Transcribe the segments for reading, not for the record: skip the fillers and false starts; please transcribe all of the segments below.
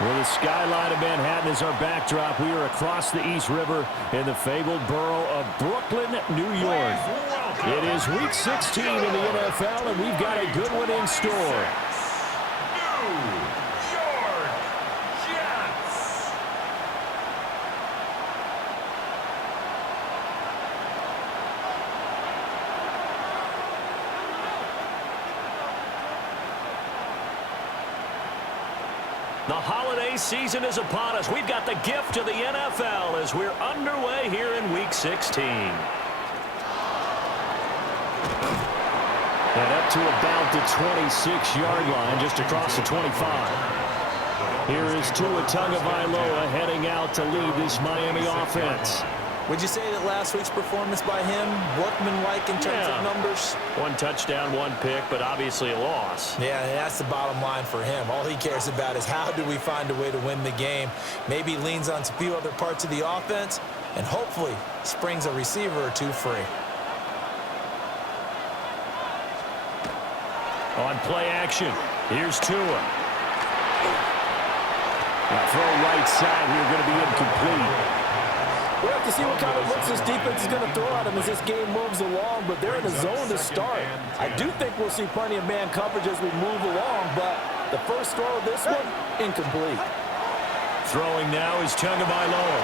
Well, the skyline of Manhattan is our backdrop. We are across the East River in the fabled borough of Brooklyn, New York. It is Week 16 in the NFL, and we've got a good one in store. The holiday season is upon us. We've got the gift of the NFL as we're underway here in Week 16. And up to about the 26-yard line, just across the 25. Here is Tua Tagovailoa heading out to lead this Miami offense. Would you say that last week's performance by him, workmanlike in terms of numbers? One touchdown, one pick, but obviously a loss. Yeah, that's the bottom line for him. All he cares about is how do we find a way to win the game. Maybe leans on a few other parts of the offense and hopefully springs a receiver or two free. On play action, here's Tua. Throw right side here, going to be incomplete. We'll have to see what kind of looks this defense is going to throw at him as this game moves along, but they're in the zone to start. I do think we'll see plenty of man coverage as we move along, but the first throw of this one, incomplete. Throwing now is Tagovailoa.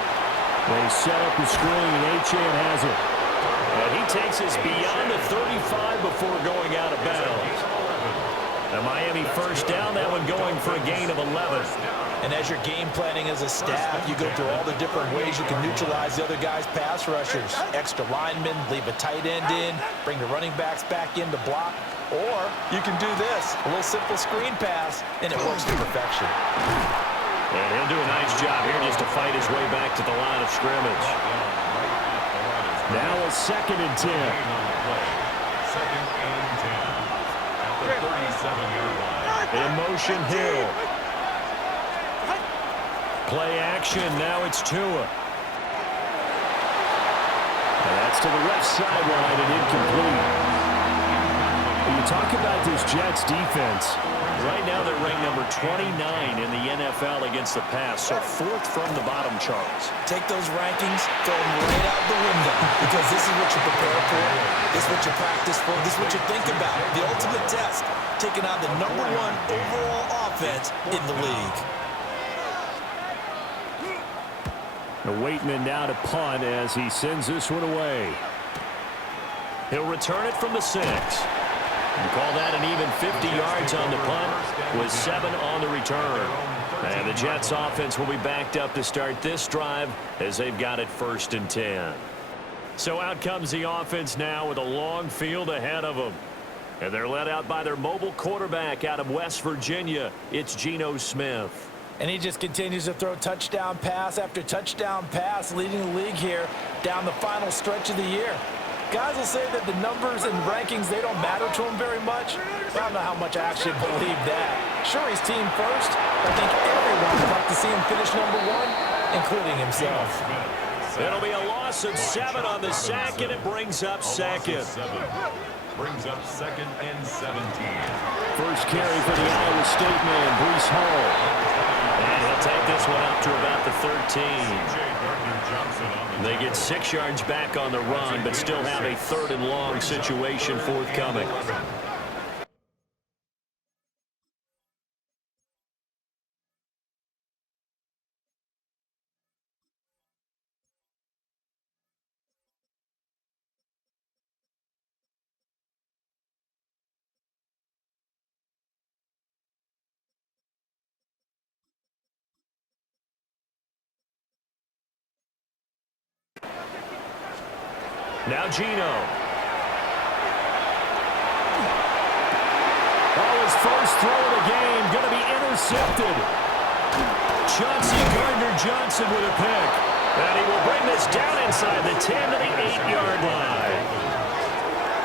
They set up the screen, and Achane has it. And he takes us beyond the 35 before going out of bounds. The Miami first down, that one going for a gain of 11. And as you're game planning as a staff, you go through all the different ways you can neutralize the other guy's pass rushers. Extra linemen, leave a tight end in, bring the running backs back in to block. Or you can do this, a little simple screen pass, and it works to perfection. And he'll do a nice job here just to fight his way back to the line of scrimmage. Now a 2nd and 10. 2nd and 10. At the 37-yard line. In motion, Hill. Play action, now it's Tua. And that's to the left sideline and incomplete. When you talk about this Jets defense, right now they're ranked number 29 in the NFL against the pass, so 4th from the bottom charts. Take those rankings, throw them right out the window, because this is what you prepare for, this is what you practice for, this is what you think about. The ultimate test, taking on the #1 overall offense in the league. The Waitman now to punt as he sends this one away. He'll return it from the 6. And call that an even 50 yards on the punt with 7 on the return. And the Jets offense will be backed up to start this drive as they've got it 1st and 10. So out comes the offense now with a long field ahead of them. And they're led out by their mobile quarterback out of West Virginia. It's Geno Smith. And he just continues to throw touchdown pass after touchdown pass, leading the league here down the final stretch of the year. Guys will say that the numbers and rankings, they don't matter to him very much. I don't know how much I actually believe that. Sure, he's team first. I think everyone would like to see him finish #1, including himself. It'll be a loss of 7 on the sack, and it brings up 2nd. Brings up 2nd and 17. First carry for the Iowa State man, Breece Hall. And he'll take this one up to about the 13. They get 6 yards back on the run, but still have a 3rd and long situation forthcoming. Now Geno. Oh, his first throw of the game going to be intercepted. Chauncey Gardner-Johnson with a pick. And he will bring this down inside the 10 to the 8-yard line.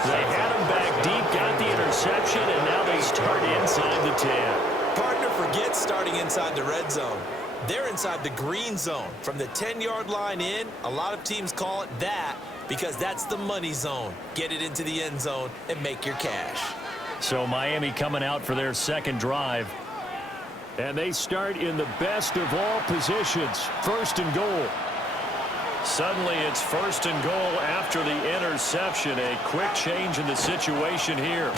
They had him back deep, got the interception, and now they start inside the 10. Partner forgets starting inside the red zone. They're inside the green zone. From the 10-yard line in, a lot of teams call it that because that's the money zone. Get it into the end zone and make your cash. So Miami coming out for their second drive. And they start in the best of all positions, first and goal. Suddenly it's first and goal after the interception. A quick change in the situation here.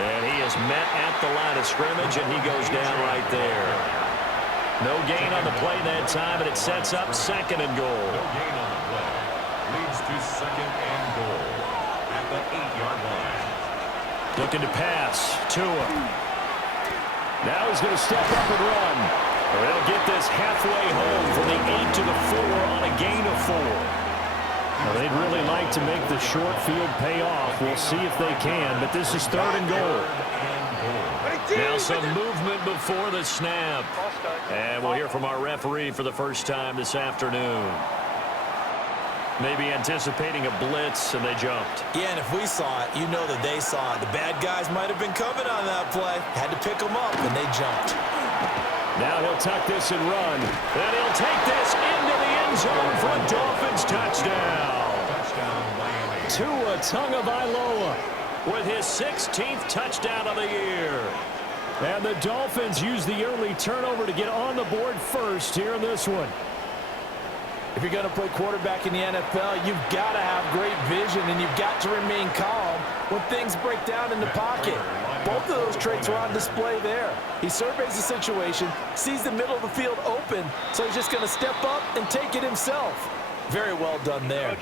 And he is met at the line of scrimmage, and he goes down right there. No gain on the play that time, and it sets up second and goal. No gain on the play. Leads to second and goal at the 8-yard line. Looking to pass. Tua. Now he's going to step up and run. They'll get this halfway home from the 8 to the 4 on a gain of 4. Well, they'd really like to make the short field pay off. We'll see if they can, but this is third and goal. Now some movement before the snap. And we'll hear from our referee for the first time this afternoon. Maybe anticipating a blitz, and they jumped. Yeah, and if we saw it, you know that they saw it. The bad guys might have been coming on that play. Had to pick them up, and they jumped. Now he'll tuck this and run. And he'll take this into the end zone for a Dolphins touchdown. Touchdown, Miami. Tua Tagovailoa with his 16th touchdown of the year. And the Dolphins use the early turnover to get on the board first here in this one. If you're going to play quarterback in the NFL, you've got to have great vision, and you've got to remain calm when things break down in the pocket. Both of those traits are on display there. He surveys the situation, sees the middle of the field open, so he's just going to step up and take it himself. Very well done there.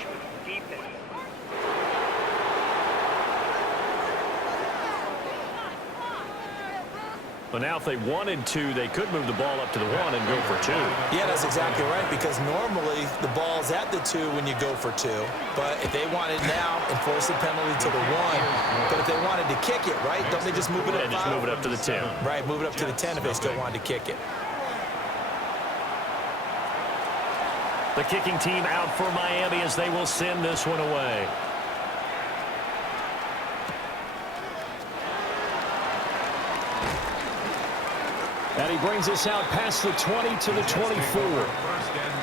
But now if they wanted to, they could move the ball up to the 1 and go for 2. Yeah, that's exactly right, because normally the ball's at the 2 when you go for 2. But if they wanted now, enforce the penalty to the 1. But if they wanted to kick it, right, don't they just move it up? And just move it up to the 10. Right, move it up to the 10 if they still wanted to kick it. The kicking team out for Miami as they will send this one away. And he brings us out past the 20 to the 24. First and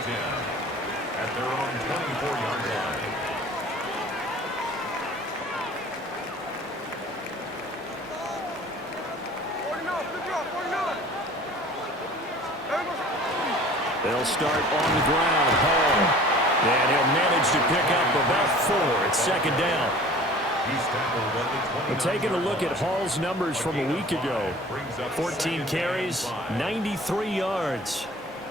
10 at their own 24-yard line. They'll start on the ground. Hall. And he'll manage to pick up about 4. It's second down. We're taking a look at Hall's numbers from a week ago. 14 carries, 93 yards.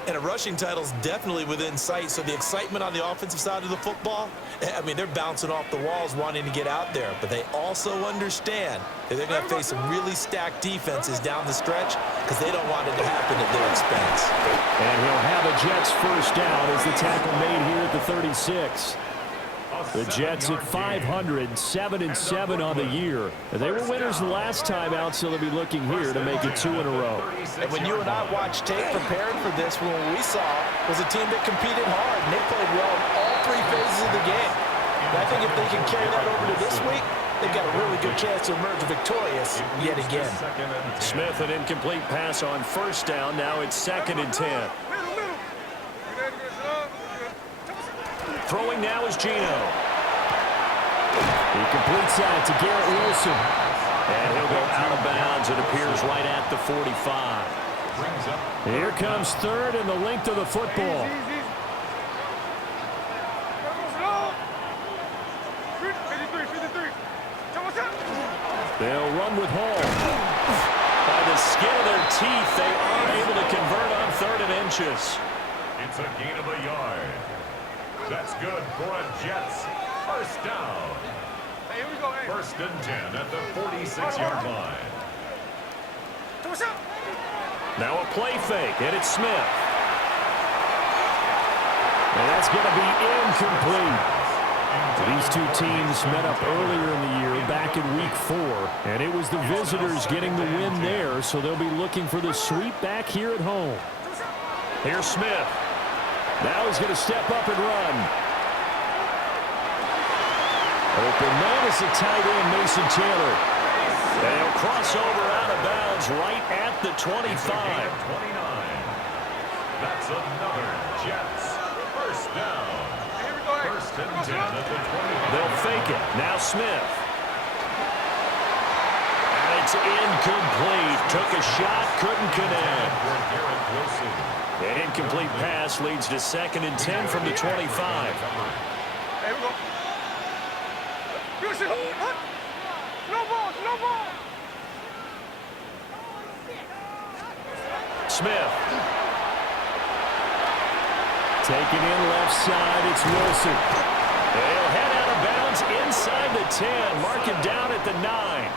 And a rushing title's definitely within sight, so the excitement on the offensive side of the football, I mean, they're bouncing off the walls wanting to get out there, but they also understand that they're going to face some really stacked defenses down the stretch because they don't want it to happen at their expense. And he'll have a Jets first down as the tackle made here at the 36. The Jets at 500, 7-7 on the year. They were winners the last time out, so they'll be looking here to make it 2 in a row. And when you and I watched tape preparing for this, what we saw was a team that competed hard, and they played well in all 3 phases of the game. And I think if they can carry that over to this week, they've got a really good chance to emerge victorious yet again. Smith, an incomplete pass on first down. Now it's 2nd and 10. Throwing now is Geno. He completes that to Garrett Wilson. And he'll go out of bounds. It appears right at the 45. Here comes 3rd and the length of the football. They'll run with Hall. By the skin of their teeth, they are able to convert on 3rd and inches. It's a gain of a yard. That's good for a Jets first down. Hey, here we go. Hey. 1st and 10 at the 46-yard line. Now a play fake, and it's Smith. And that's going to be incomplete. These two teams met up earlier in the year, back in week 4, and it was the visitors getting the win there, so they'll be looking for the sweep back here at home. Here's Smith. Now he's going to step up and run. Open man is the tight end, Mason Taylor. And he'll cross over out of bounds right at the 25. 29. That's another Jets first down. 1st and 10 at the 20. They'll fake it. Now Smith. And they It's incomplete. Took a shot, couldn't connect. An incomplete pass leads to 2nd and 10 from the 25. Hey, we go. Slow ball, slow ball. Smith. Taken in left side, it's Wilson. They'll head out of bounds inside the 10. Mark him down at the 9.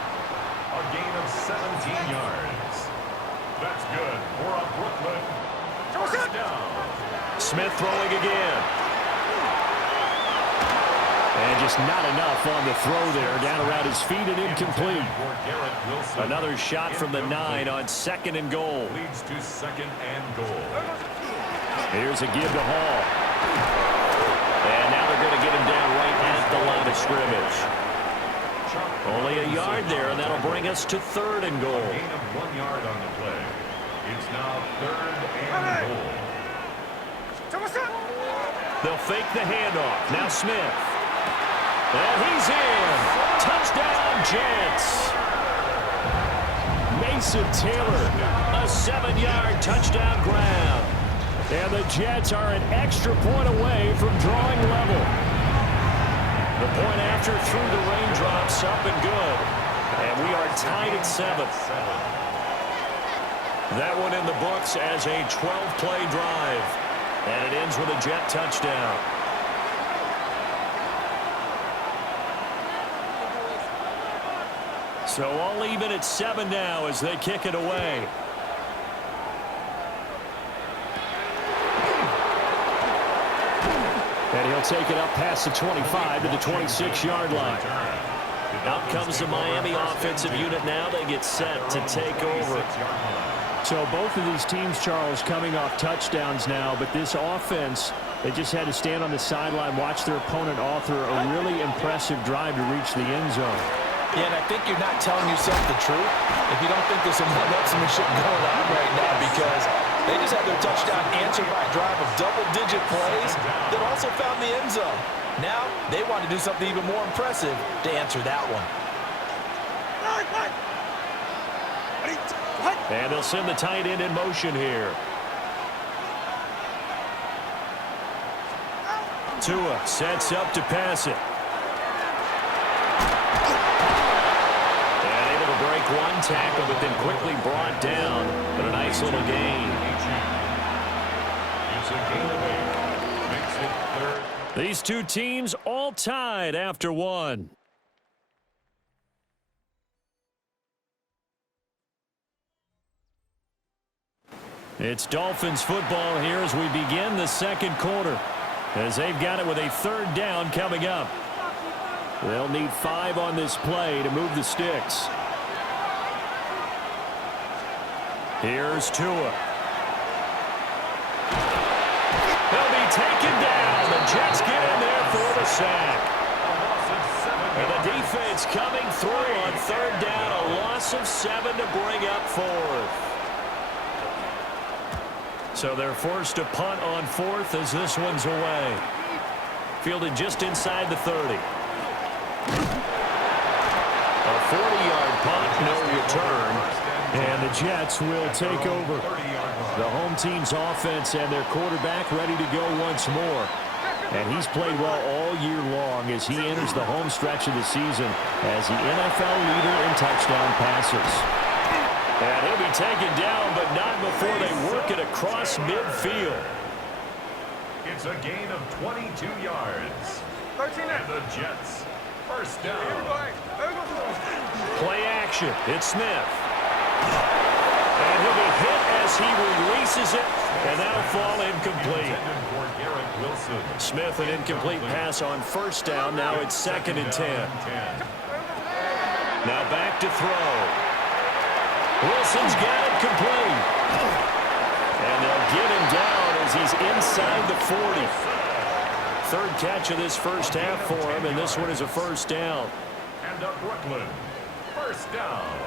A gain of 17 yards. That's good for a Brooklyn first down. Smith throwing again. And just not enough on the throw there. Down around his feet and incomplete. Another shot from the 9 on 2nd and goal. Leads to 2nd and goal. Here's a give to Hall. And now they're going to get him down right at the line of scrimmage. Only a yard there, and that'll bring us to 3rd and goal. A gain of 1 yard on the play. It's now 3rd and goal. They'll fake the handoff. Now Smith. And he's in. Touchdown, Jets. Mason Taylor, a 7-yard touchdown grab. And the Jets are an extra point away from drawing level. The point after through the raindrops, up and good. And we are tied at 7. That one in the books as a 12-play drive. And it ends with a Jet touchdown. So all even at 7 now as they kick it away. And he'll take it up past the 25 to the 26-yard line. Out comes the Miami offensive unit now. They get set to take over. So both of these teams, Charles, coming off touchdowns now, but this offense, they just had to stand on the sideline, watch their opponent author a really impressive drive to reach the end zone. Yeah, and I think you're not telling yourself the truth if you don't think there's some momentum and shit going on right now, because they just had their touchdown answered by a drive of double-digit plays that also found the end zone. Now they want to do something even more impressive to answer that one. And they'll send the tight end in motion here. Tua sets up to pass it. And able to break one tackle, but then quickly brought down. But a nice little gain. It's a gain of 8. Makes it 3rd. These two teams all tied after 1. It's Dolphins football here as we begin the 2nd quarter, as they've got it with a 3rd down coming up. They'll need 5 on this play to move the sticks. Here's Tua. He'll be taken down. The Jets get in there for the sack. And the defense coming through on 3rd down. A loss of 7 to bring up 4th. So they're forced to punt on 4th as this one's away. Fielded just inside the 30. A 40-yard punt, no return. And the Jets will take over. The home team's offense and their quarterback ready to go once more. And he's played well all year long as he enters the home stretch of the season as the NFL leader in touchdown passes. And he'll be taken down, but not before they work it across midfield. It's a gain of 22 yards. 13 And the Jets, first down. Play action. It's Smith. And he'll be hit as he releases it, and that'll fall incomplete. Smith, an incomplete pass on 1st down. Now it's 2nd and 10. Now back to throw. Wilson's got it complete. And they'll get him down as he's inside the 40. 3rd catch of this first half for him, and this one is a 1st down. And a Brooklyn, first down.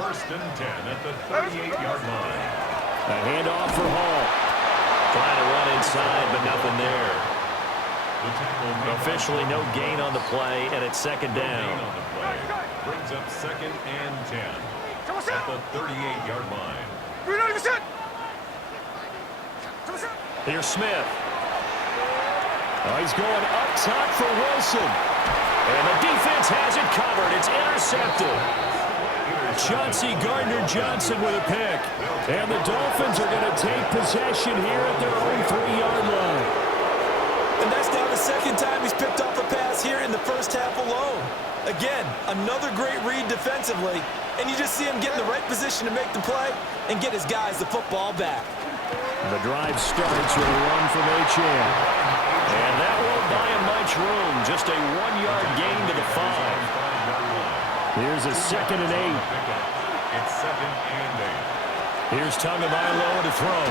1st and 10 at the 38-yard line. A handoff for Hall. Trying to run inside, but nothing there. Officially no gain on the play, and it's second down. On the play. Brings up 2nd and 10 at the 38-yard line. Here's Smith. Oh, he's going up top for Wilson. And the defense has it covered. It's intercepted. Chauncey Gardner-Johnson with a pick. And the Dolphins are going to take possession here at their own 3-yard line. And that's now the second time he's picked off a pass here in the first half alone. Again, another great read defensively, and you just see him get in the right position to make the play and get his guys the football back. The drive starts with a run from H.M. And that won't buy him much room. Just a 1-yard gain to the 5. Here's a 2nd and 8. It's 2nd and 8. Here's Tagovailoa to throw.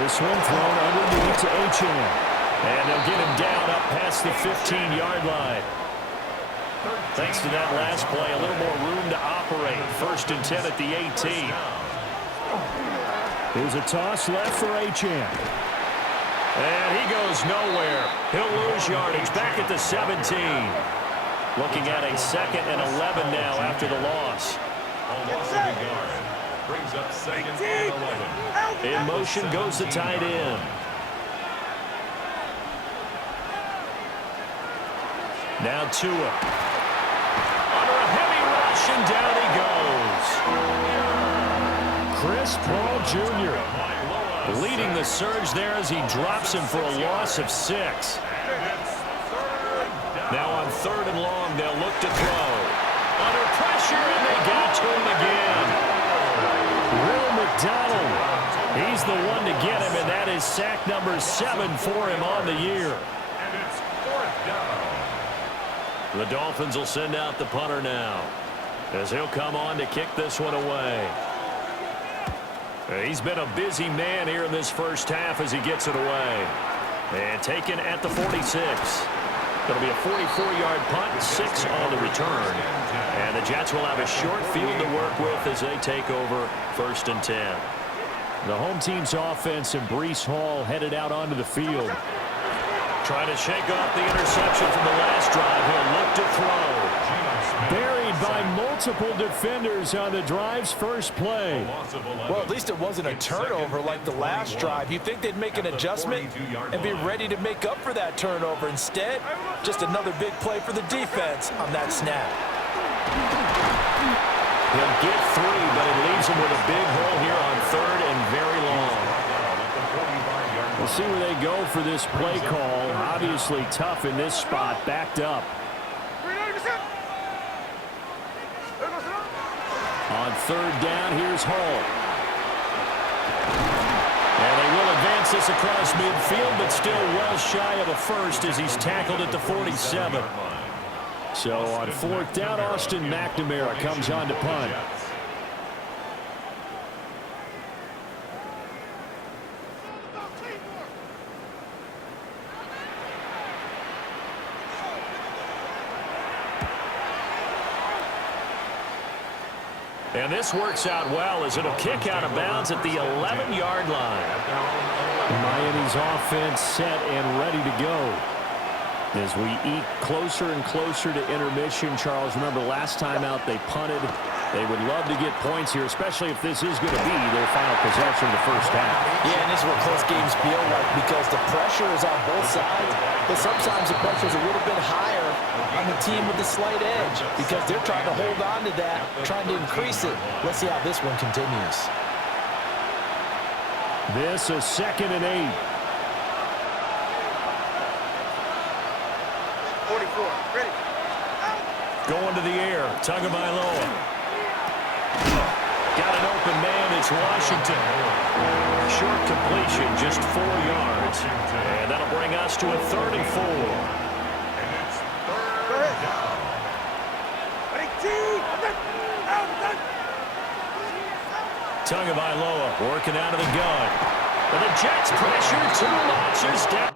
This one thrown underneath to H.M. And they'll get him down up past the 15-yard line. Thanks to that last play, a little more room to operate. 1st and 10 at the 18. Here's a toss left for H.M. And he goes nowhere. He'll lose yardage back at the 17. Looking at a 2nd and 11 now after the loss. A loss of a yard. Brings up 2nd and 11. In motion goes the tight end. Now Tua. Under a heavy rush, and down he goes. Chris Paul Jr. leading the surge there as he drops him for a loss of 6. Now on 3rd and long, they'll look to throw. Under pressure, and they get to him again. Will McDonald, he's the one to get him, and that is sack number 7 for him on the year. And it's 4th down. The Dolphins will send out the punter now, as he'll come on to kick this one away. He's been a busy man here in this first half as he gets it away. And taken at the 46. It'll be a 44-yard punt, 6 on the return. And the Jets will have a short field to work with as they take over 1st and 10. The home team's offense and Breece Hall headed out onto the field. Trying to shake off the interception from the last drive. He'll look to throw. Buried by multiple defenders on the drive's first play. Well, at least it wasn't a turnover like the last drive. You'd think they'd make an adjustment and be ready to make up for that turnover. Instead, just another big play for the defense on that snap. He'll get 3, but it leaves him with a big hole here on 3rd and very long. We'll see where they go for this play call. Obviously tough in this spot, backed up. On 3rd down, here's Hall. And they will advance this across midfield, but still well shy of a first as he's tackled at the 47. So on 4th down, Austin McNamara comes on to punt. And this works out well as it'll kick out of bounds at the 11-yard line. Miami's offense set and ready to go. As we eat closer and closer to intermission, Charles, remember last time out they punted. They would love to get points here, especially if this is going to be their final possession of the first half. Yeah, and this is what close games feel like because the pressure is on both sides, but sometimes the pressure is a little bit higher on the team with the slight edge because they're trying to hold on to that, trying to increase it. Let's see how this one continues. This is 2nd and 8. 44, ready. Going to the air, Tagovailoa. Got an open man, it's Washington. Short completion, just 4 yards. And that'll bring us to a 3rd and 4. And it's 3rd down. Tagovailoa working out of the gun. And the Jets pressure 2 notches down.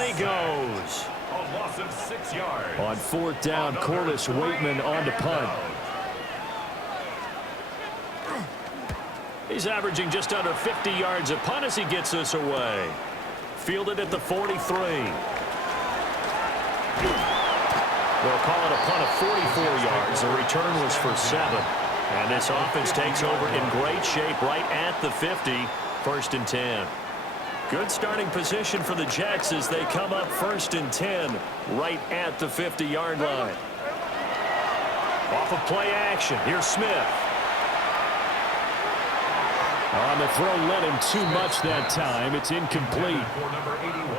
He goes. A loss of 6 yards. On fourth down, Corliss Waitman on to punt. He's averaging just under 50 yards a punt as he gets this away. Fielded at the 43. They'll call it a punt of 44 yards. The return was for 7. And this offense takes over in great shape right at the 50. 1st and 10. Good starting position for the Jets as they come up 1st and 10 right at the 50-yard line. Off of play action. Here's Smith. On the throw, led him too much that time. It's incomplete.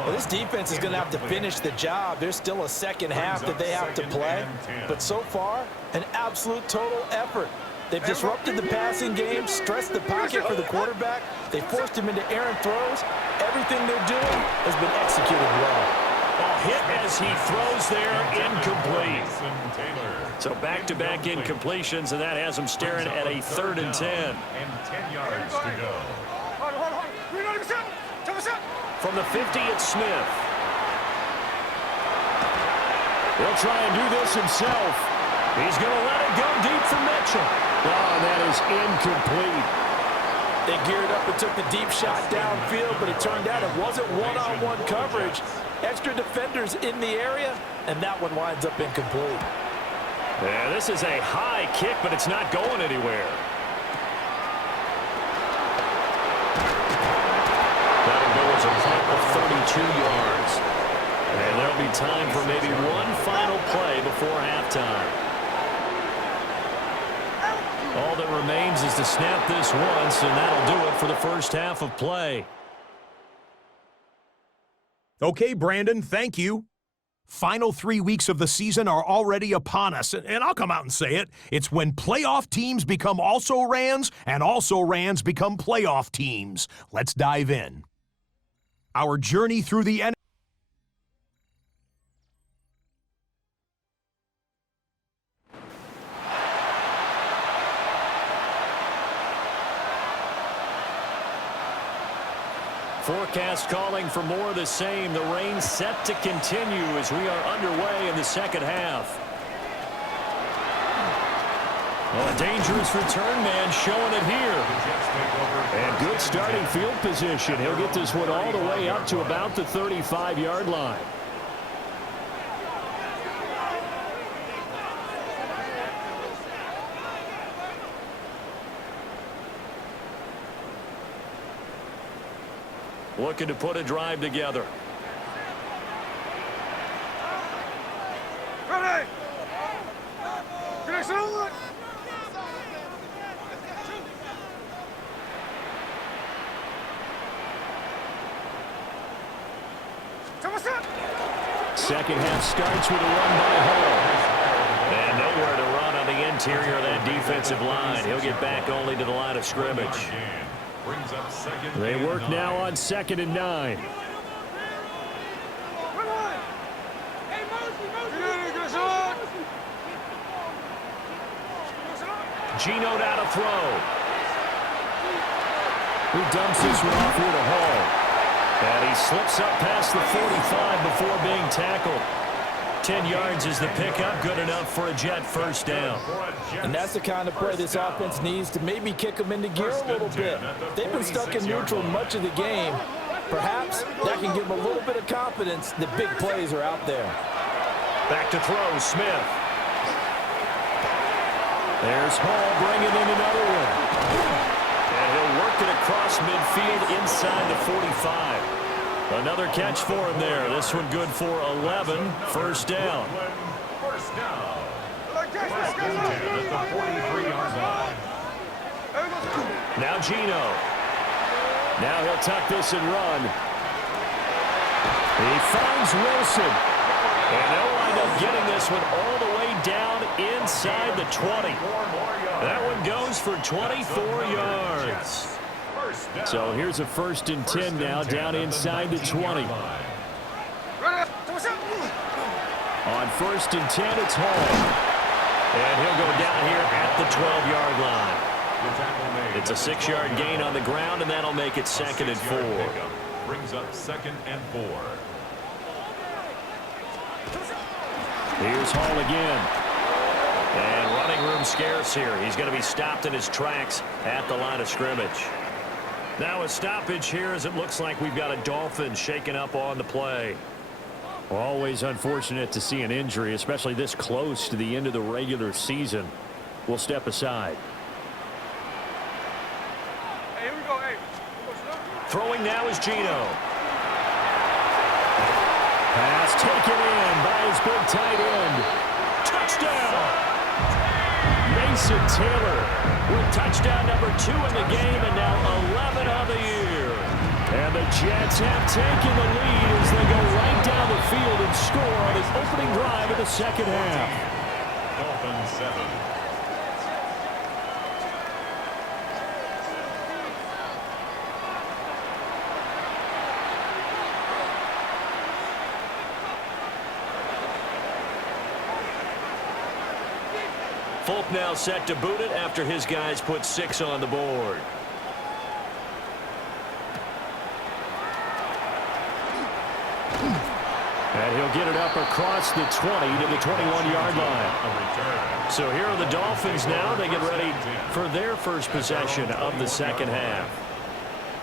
Well, this defense is going to have to finish the job. There's still a second half that they have to play. But so far, an absolute total effort. They've disrupted the passing game, stressed the pocket for the quarterback. They forced him into errant throws. Everything they're doing has been executed well. A hit as he throws there, incomplete. So back-to-back incompletions, and that has him staring at a 3rd and 10. And 10 yards to go. From the 50, it's Smith. He'll try and do this himself. He's going to let it go deep for Mitchell. Oh, that is incomplete. They geared up and took the deep shot downfield, but it turned out it wasn't one-on-one coverage. Extra defenders in the area, and that one winds up incomplete. Yeah, this is a high kick, but it's not going anywhere. That'll go as a punt of 32 yards. And there'll be time for maybe one final play before halftime. All that remains is to snap this once, and that'll do it for the first half of play. Okay, Brandon, thank you. Final 3 weeks of the season are already upon us, and I'll come out and say it. It's when playoff teams become also-rans, and also-rans become playoff teams. Let's dive in. Our journey through the NFL. Forecast calling for more of the same. The rain set to continue as we are underway in the second half. Well, a dangerous return man showing it here. And good starting field position. He'll get this one all the way up to about the 35-yard line. Looking to put a drive together. Ready! Second half starts with a run by Hall. And nowhere to run on the interior of that defensive line. He'll get back only to the line of scrimmage. They work now on 2nd and 9. Geno down to throw. Who dumps this one off here to Hall. And he slips up past the 45 before being tackled. 10 yards is the pickup, good enough for a Jet first down. And that's the kind of play this offense needs to maybe kick them into gear a little bit. They've been stuck in neutral much of the game. Perhaps that can give them a little bit of confidence that big plays are out there. Back to throw, Smith. There's Hall bringing in another one. And he'll work it across midfield inside the 45. Another catch for him there. This one good for 11. First down. First down. At the 43-yard line. Now Geno. Now he'll tuck this and run. He finds Wilson. And they'll wind up getting this one all the way down inside the 20. That one goes for 24 yards. So here's a 1st and 10 now down inside the 20. On 1st and 10, it's Hall. And he'll go down here at the 12-yard line. It's a 6-yard gain on the ground, and that'll make it 2nd and 4. Brings up 2nd and 4. Here's Hall again. And running room scarce here. He's going to be stopped in his tracks at the line of scrimmage. Now a stoppage here as it looks like we've got a Dolphin shaken up on the play. Always unfortunate to see an injury, especially this close to the end of the regular season. We'll step aside. Hey, here we go. Hey. Throwing now is Gino. Pass taken in by his big tight end. Touchdown! Mason Taylor with touchdown number 2 in the game and now 11 on the year. And the Jets have taken the lead as they go right down the field and score on his opening drive in the second half. Dolphins 7. Folk now set to boot it after his guys put 6 on the board. And he'll get it up across the 20 to the 21-yard line. So here are the Dolphins now. They get ready for their first possession of the second half.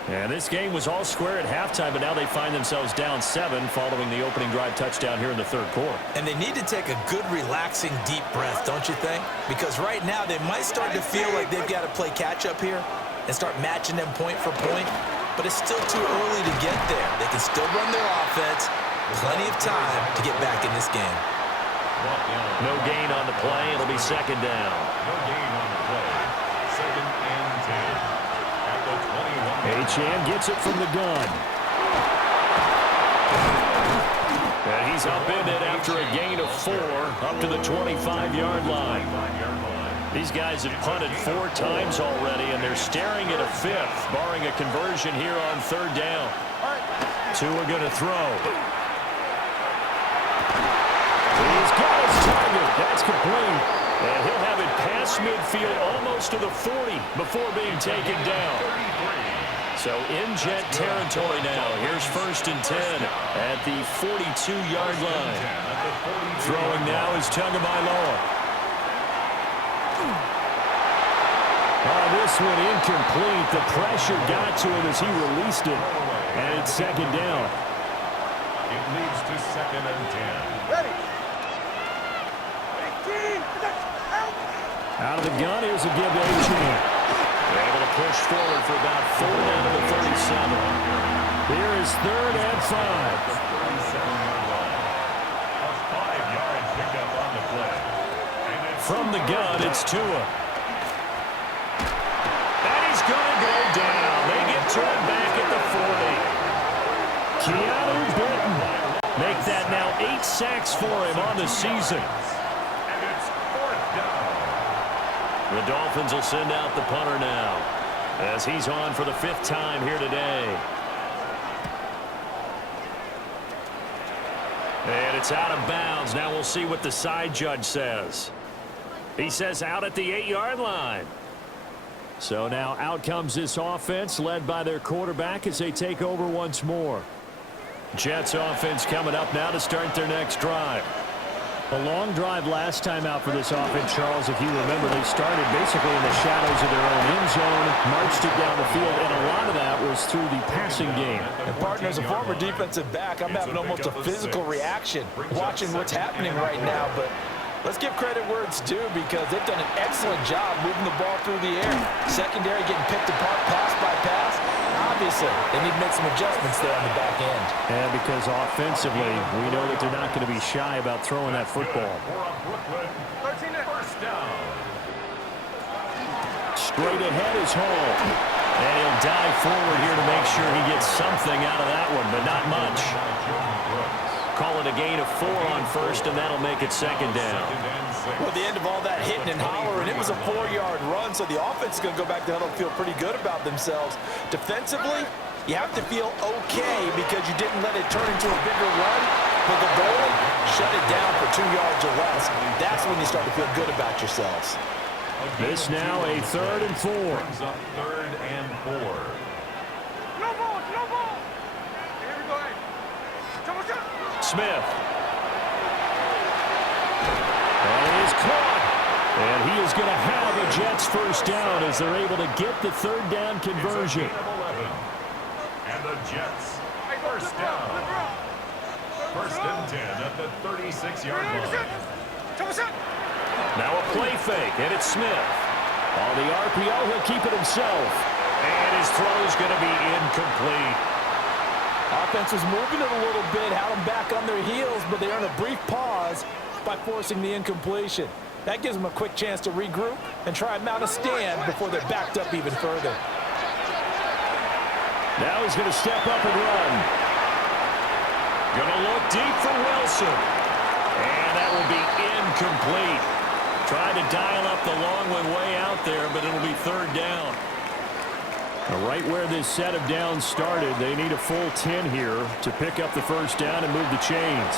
And this game was all square at halftime, but now they find themselves down 7 following the opening drive touchdown here in the third quarter. And they need to take a good, relaxing, deep breath, don't you think? Because right now they might start to feel like they've got to play catch-up here and start matching them point for point. But it's still too early to get there. They can still run their offense. Plenty of time to get back in this game. No gain on the play. It'll be second down. No gain on the play. Second and 10. At the 21. Achane gets it from the gun. And he's up in it after a gain of 4 up to the 25-yard line. These guys have punted 4 times already, and they're staring at a 5th, barring a conversion here on third down. 2 are going to throw. He's got his target. That's complete. And he'll have it past midfield almost to the 40 before being taken down. So in Jet territory now. Here's first and 10 at the 42-yard line. Throwing now is Tagovailoa. Oh, this one incomplete. The pressure got to him as he released it. And it's second down. It leads to second and 10. Ready. Out of the gun, here's a give to Achane. They're able to push forward for about 4 down to the 37. Here is third and 5. 37-yard line. A 5-yard pickup on the play. And it's From the gun, it's Tua. And he's going to go down. They get to him back at the 40. Keanu Benton. Make that now 8 sacks for him on the season. And it's fourth down. The Dolphins will send out the punter now as he's on for the 5th time here today. And it's out of bounds. Now we'll see what the side judge says. He says out at the 8-yard line. So now out comes this offense led by their quarterback as they take over once more. Jets offense coming up now to start their next drive. A long drive last time out for this offense, Charles. If you remember, they started basically in the shadows of their own end zone, marched it down the field, and a lot of that was through the passing game. And partner, as a former defensive back, I'm having almost a physical reaction watching what's happening right now. But let's give credit where it's due because they've done an excellent job moving the ball through the air. Secondary getting picked apart pass by pass. Obviously, they need to make some adjustments there on the back end. And because offensively, we know that they're not going to be shy about throwing that football. Brooklyn, 13 and first down. Straight ahead is Hall. And he'll dive forward here to make sure he gets something out of that one, but not much. Call it a gain of 4 on first, and that'll make it second down. Well, the end of all that hitting and hollering, it was a 4-yard run, so the offense is going to go back to huddle and feel pretty good about themselves. Defensively, you have to feel okay because you didn't let it turn into a bigger run, but the goal, shut it down for 2 yards or less. That's when you start to feel good about yourselves. This now a 3rd and 4. Brings up 3rd and 4. no ball. Here we go. Hey. Come on, come on. Smith. caught. And he is going to have a Jets first down as they're able to get the third down conversion. It's a gain of 11. And the Jets, first down. First and 10 at the 36-yard line. Now a play fake, and it's Smith. On the RPO, he'll keep it himself. And his throw is going to be incomplete. Offense was moving it a little bit, had them back on their heels, but they earned a brief pause by forcing the incompletion. That gives them a quick chance to regroup and try and mount a stand before they're backed up even further. Now he's going to step up and run. Going to look deep for Wilson. And that will be incomplete. Tried to dial up the long one way out there, but it'll be third down. Now, right where this set of downs started, they need a full 10 here to pick up the first down and move the chains.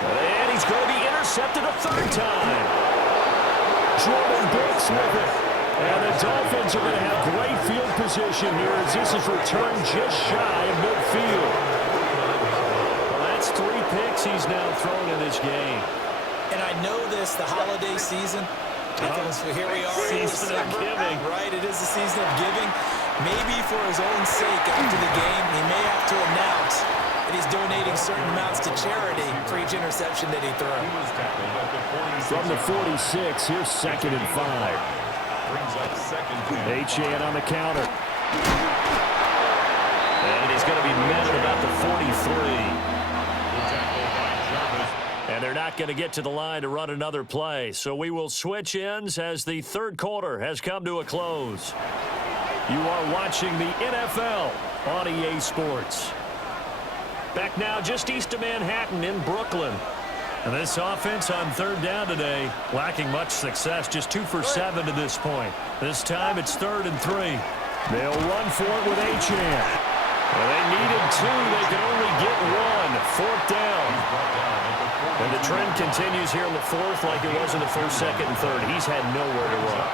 And he's going to be intercepted a third time. Jordan Brooks with it. And the Dolphins are going to have great field position here as this is returned just shy of midfield. Well, that's 3 picks he's now thrown in this game. And I know this, the holiday season, because here we are. Season of giving. Right, it is the season of giving. Maybe for his own sake after the game, he may have to announce that he's donating certain amounts to charity for each interception that he throws. From the 46, here's second and 5. Brings up second down. Achane on the counter. And he's going to be met at about the 43. And they're not going to get to the line to run another play. So we will switch ends as the third quarter has come to a close. You are watching the NFL on EA Sports. Back now just east of Manhattan in Brooklyn. And this offense on third down today, lacking much success, just 2 for 7 to this point. This time it's 3rd and 3. They'll run for it with Achane. Well, they needed 2. They could only get 1. 4th down. And the trend continues here in the 4th like it was in the 1st, 2nd, and 3rd. He's had nowhere to run.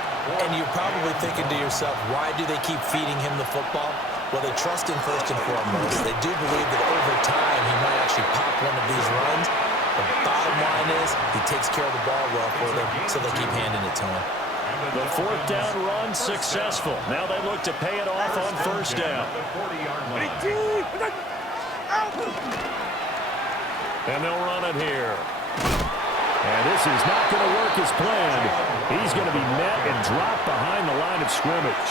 And you're probably thinking to yourself, why do they keep feeding him the football? Well, they trust him first and foremost. They do believe that over time he might actually pop one of these runs. The bottom line is he takes care of the ball well for them, so they keep handing it to him. The 4th down run successful. Now they look to pay it off on 1st down. And they'll run it here. And this is not going to work as planned. He's going to be met and dropped behind the line of scrimmage.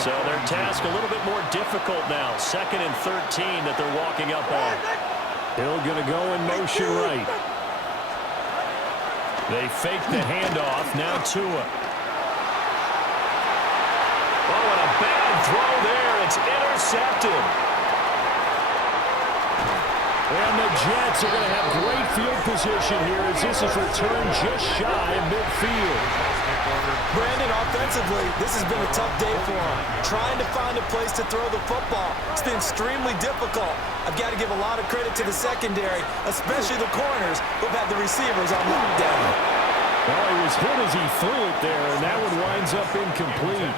So their task a little bit more difficult now. 2nd and 13 that they're walking up on. Hill going to go in motion right. They fake the handoff. Now Tua. Oh, and a bad throw there. It's intercepted. And the Jets are going to have great field position here as this is returned just shy of midfield. Brandon, offensively, this has been a tough day for him. Trying to find a place to throw the football. It's been extremely difficult. I've got to give a lot of credit to the secondary, especially the corners who've had the receivers on lockdown. Well, he was hit as he threw it there, and that one winds up incomplete.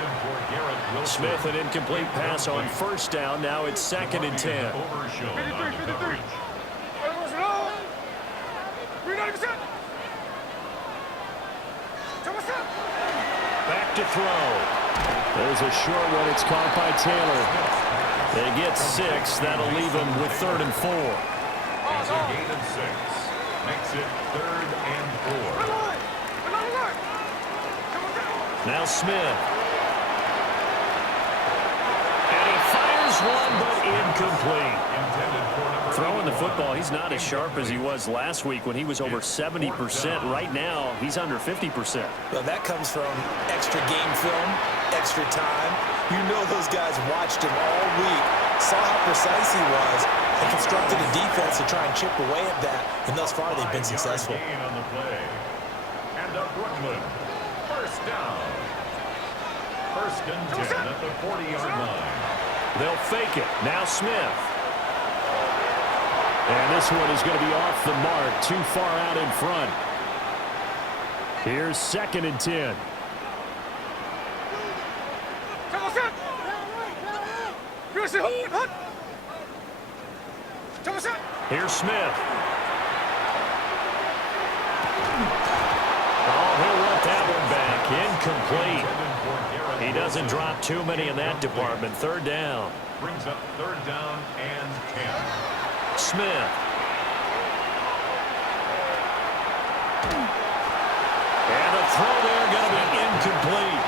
Smith, an incomplete pass on 1st down. Now it's 2nd and 10. 53. Back to throw. There's a short one. It's caught by Taylor. They get 6. That'll leave them with 3rd and 4. It's a gain of 6. Makes it 3rd and 4. Now Smith. And he fires one, but incomplete. Throwing the football, he's not as sharp as he was last week when he was over 70%. Right now, he's under 50%. Well, that comes from extra game film, extra time. You know those guys watched him all week, saw how precise he was, and constructed a defense to try and chip away at that. And thus far, they've been successful. On the play. And a Brooklyn first down. 1st and 10 at the 40-yard line. They'll fake it. Now Smith. And this one is going to be off the mark, too far out in front. Here's 2nd and 10. Here's Smith. doesn't drop too many in that department. Third down. Brings up third down and 10. Smith. And the throw there going to be incomplete.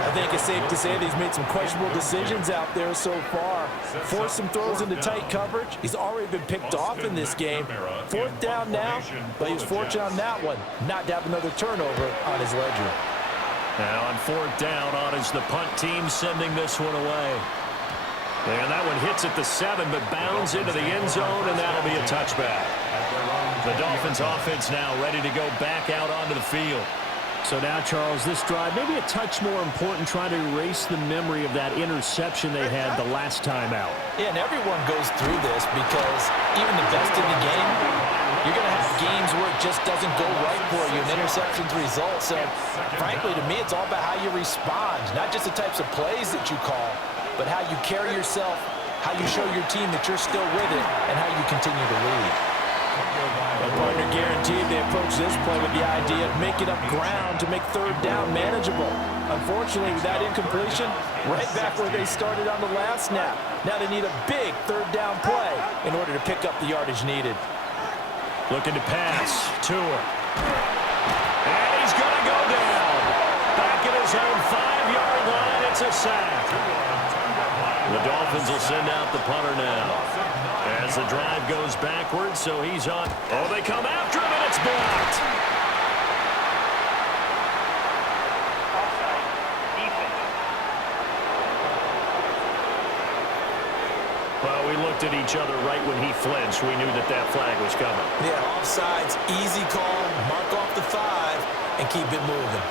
I think it's safe to say that he's made some questionable decisions out there so far. Forced some throws into tight coverage. He's already been picked off in this game. Fourth down now, but he was fortunate on that one not to have another turnover on his ledger. And on fourth down, on is the punt team sending this one away. And that one hits at the 7, but bounds into the end zone, and that'll be a touchback. The Dolphins offense now ready to go back out onto the field. So now, Charles, this drive maybe a touch more important, trying to erase the memory of that interception they had the last time out. Yeah, and everyone goes through this because even the best in the game, you're going to have games where it just doesn't go right for you, and interceptions result. So, frankly, to me, it's all about how you respond, not just the types of plays that you call, but how you carry yourself, how you show your team that you're still with it, and how you continue to lead. The partner guaranteed they approach this play with the idea of making up ground to make third down manageable. Unfortunately, with that incompletion, right back where they started on the last snap. Now they need a big third down play in order to pick up the yardage needed. Looking to pass. Tua. And he's going to go down. Back at his own 5-yard line. It's a sack. The Dolphins will send out the punter now. As the drive goes backwards, so he's on. Oh, they come after him, and it's blocked. Well, we looked at each other right when he flinched. We knew that that flag was coming. Yeah, offsides, easy call, mark off the 5, and keep it moving.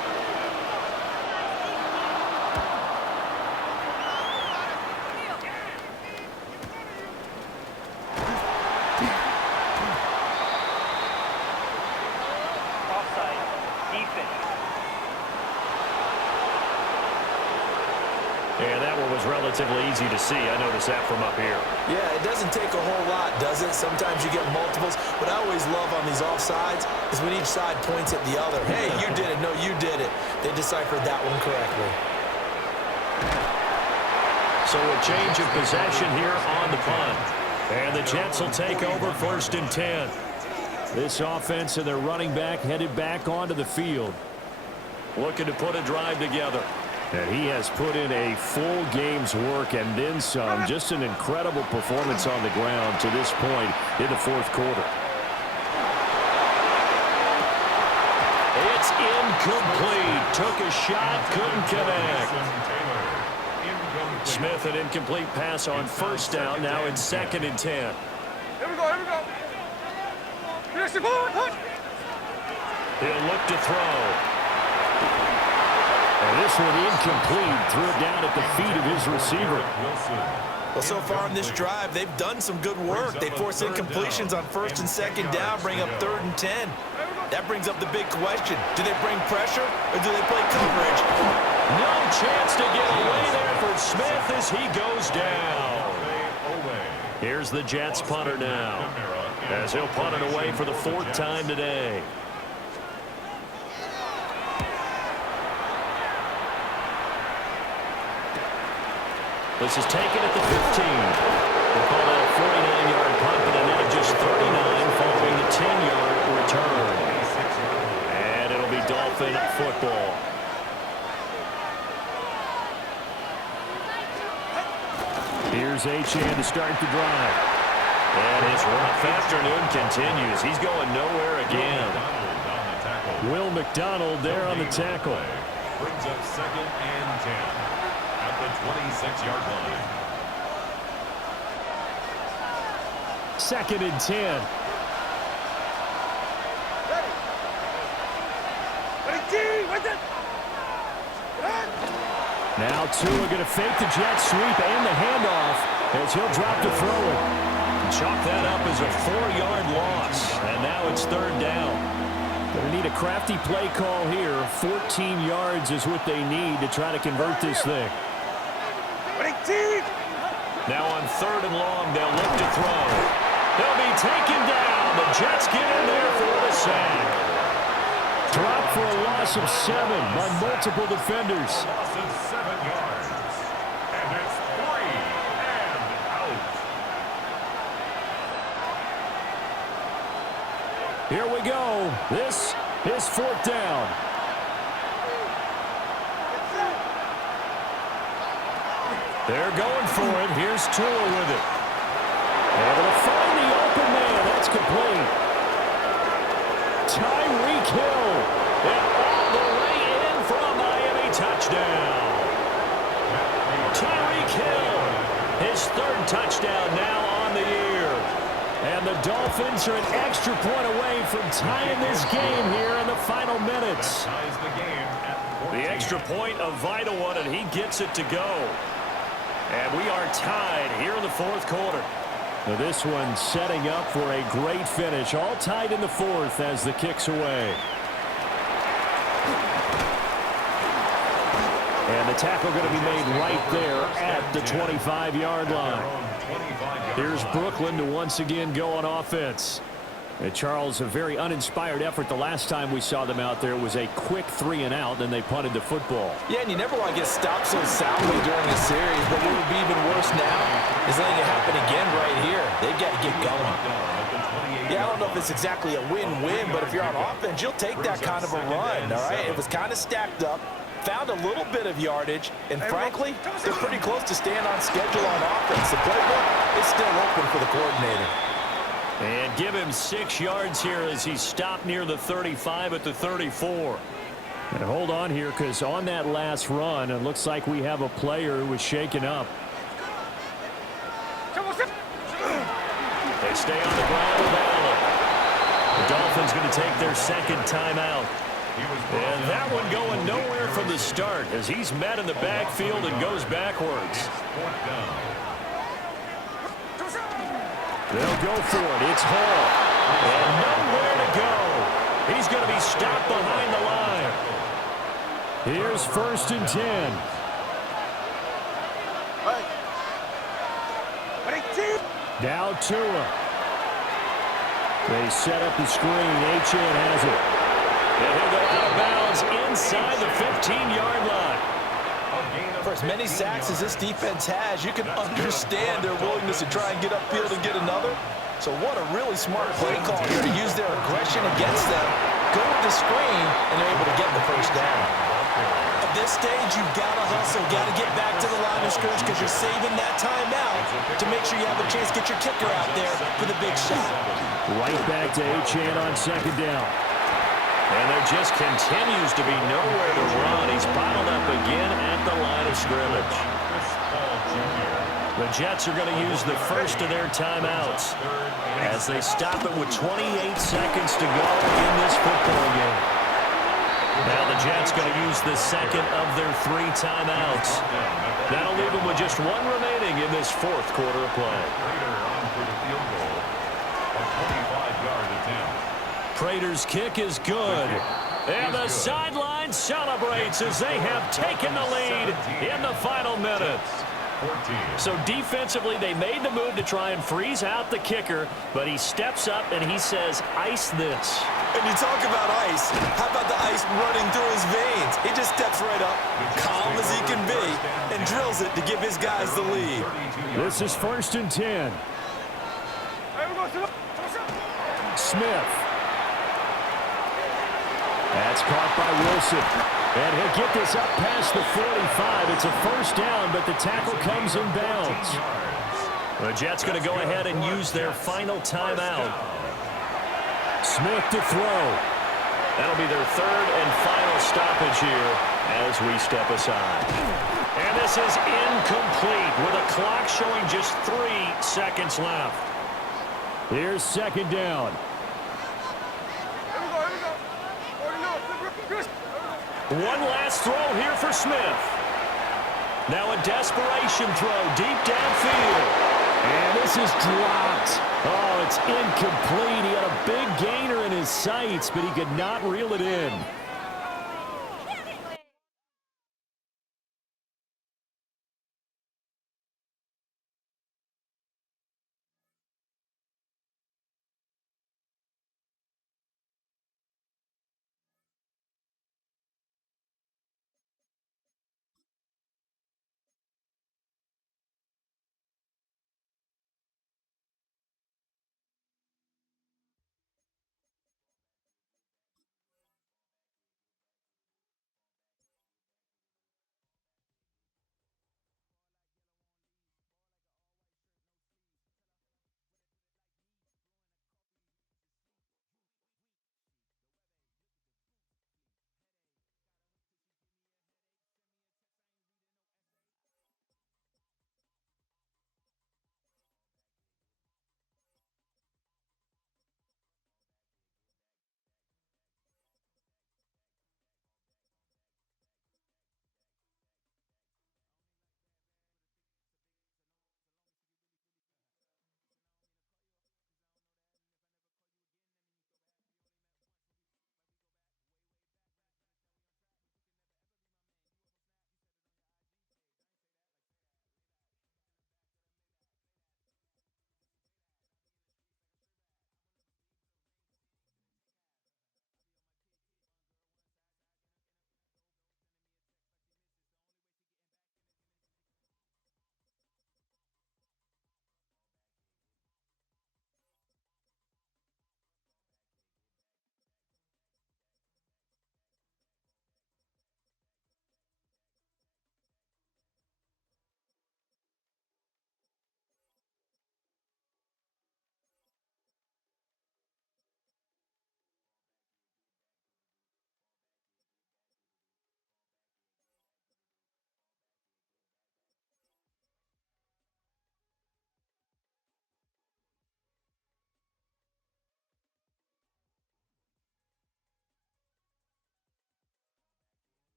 Yeah, that one was relatively easy to see. I noticed that from up here. Yeah, it doesn't take a whole lot, does it? Sometimes you get multiples. What I always love on these offsides is when each side points at the other. Hey, you did it. No, you did it. They deciphered that one correctly. So a change of possession here on the punt. And the Jets will take over 1st and 10. This offense and their running back headed back onto the field. Looking to put a drive together. And he has put in a full game's work and then some. Just an incredible performance on the ground to this point in the 4th quarter. It's incomplete. Took a shot, couldn't connect. Smith, an incomplete pass on 1st down. Now it's 2nd and 10. Here we go, here we go. Here's the ball, touch. He'll look to throw. And this one incomplete. Threw it down at the feet of his receiver. Well, so far in this drive, they've done some good work. They force incompletions on 1st and 2nd down, bring up 3rd and 10. That brings up the big question. Do they bring pressure or do they play coverage? No chance to get away there for Smith as he goes down. Here's the Jets punter now, as he'll punt it away for the 4th time today. This is taken at the 15. We'll call that a 49-yard punt, but a net of just 39 following the 10-yard return. And it'll be Dolphin football. Here's Achane to start the drive. And his rough afternoon continues. He's going nowhere again. Will McDonald there on the tackle. Brings up 2nd and 10. At the 26-yard line. 2nd and 10. Now Tua going to fake the jet sweep and the handoff as he'll drop to throw it. Chalk that up as a 4-yard loss. And now it's 3rd down. Going to need a crafty play call here. 14 yards is what they need to try to convert this thing. Now on 3rd and long, they'll look to throw. They'll be taken down. The Jets get in there for the sack. Dropped for a loss of 7 by multiple defenders. Loss of 7 Here we go. This is fourth down. They're going for it. Here's Tua with it. Able to find the open man. That's complete. Tyreek Hill. And all the way in for a Miami touchdown. Tyreek Hill. His third touchdown now on the year. And the Dolphins are an extra point away from tying this game here in the final minutes. The extra point, a vital one, and he gets it to go. And we are tied here in the fourth quarter. Now this one setting up for a great finish. All tied in the fourth as the kick's away. And the tackle going to be made right there at the 25-yard line. Here's Brooklyn to once again go on offense. And Charles, a very uninspired effort the last time we saw them out there. It was a quick 3-and-out, then they punted the football. Yeah, and you never want to get stopped so soundly during a series, but what would be even worse now is letting it happen again right here. They've got to get going. Yeah, I don't know if it's exactly a win-win, but if you're on offense, you'll take that kind of a run, all right? It was kind of stacked up, found a little bit of yardage, and frankly, they're pretty close to staying on schedule on offense. The playbook is still open for the coordinator. And give him 6 yards here as he stopped near the 35 at the 34. And hold on here, because on that last run, it looks like we have a player who was shaken up. They stay on the ground with Allen. The Dolphins going to take their second timeout. And that one going nowhere from the start as he's met in the backfield and goes backwards. They'll go for it. It's Hall. And nowhere to go. He's going to be stopped behind the line. Here's 1st and 10. Now Tua. They set up the screen. Achane has it. And he'll go out of bounds inside the 15-yard line. For as many sacks as this defense has, you can understand their willingness to try and get upfield and get another. So what a really smart play call here to use their aggression against them. Go with the screen, and they're able to get the first down. At this stage, you've got to hustle, got to get back to the line of scrimmage because you're saving that timeout to make sure you have a chance to get your kicker out there for the big shot. Right back to Achane on 2nd down. And there just continues to be nowhere to run. He's bottled up again at the line of scrimmage. The Jets are going to use the first of their timeouts as they stop it with 28 seconds to go in this football game. Now the Jets going to use the second of their 3 timeouts. That'll leave them with just 1 remaining in this fourth quarter of play. Prater's kick is good. And the sideline celebrates as they have taken the lead in the final minutes. So defensively, they made the move to try and freeze out the kicker, but he steps up and he says, ice this. And you talk about ice. How about the ice running through his veins? He just steps right up, calm as he can be, and drills it to give his guys the lead. This is 1st and 10. Smith. That's caught by Wilson. And he'll get this up past the 45. It's a first down, but the tackle comes in bounds. The Jets going to go ahead and use their final timeout. Smith to throw. That'll be their third and final stoppage here as we step aside. And this is incomplete with a clock showing just 3 seconds left. Here's 2nd down. One last throw here for Smith. Now a desperation throw deep downfield. And this is dropped. Oh, it's incomplete. He had a big gainer in his sights, but he could not reel it in.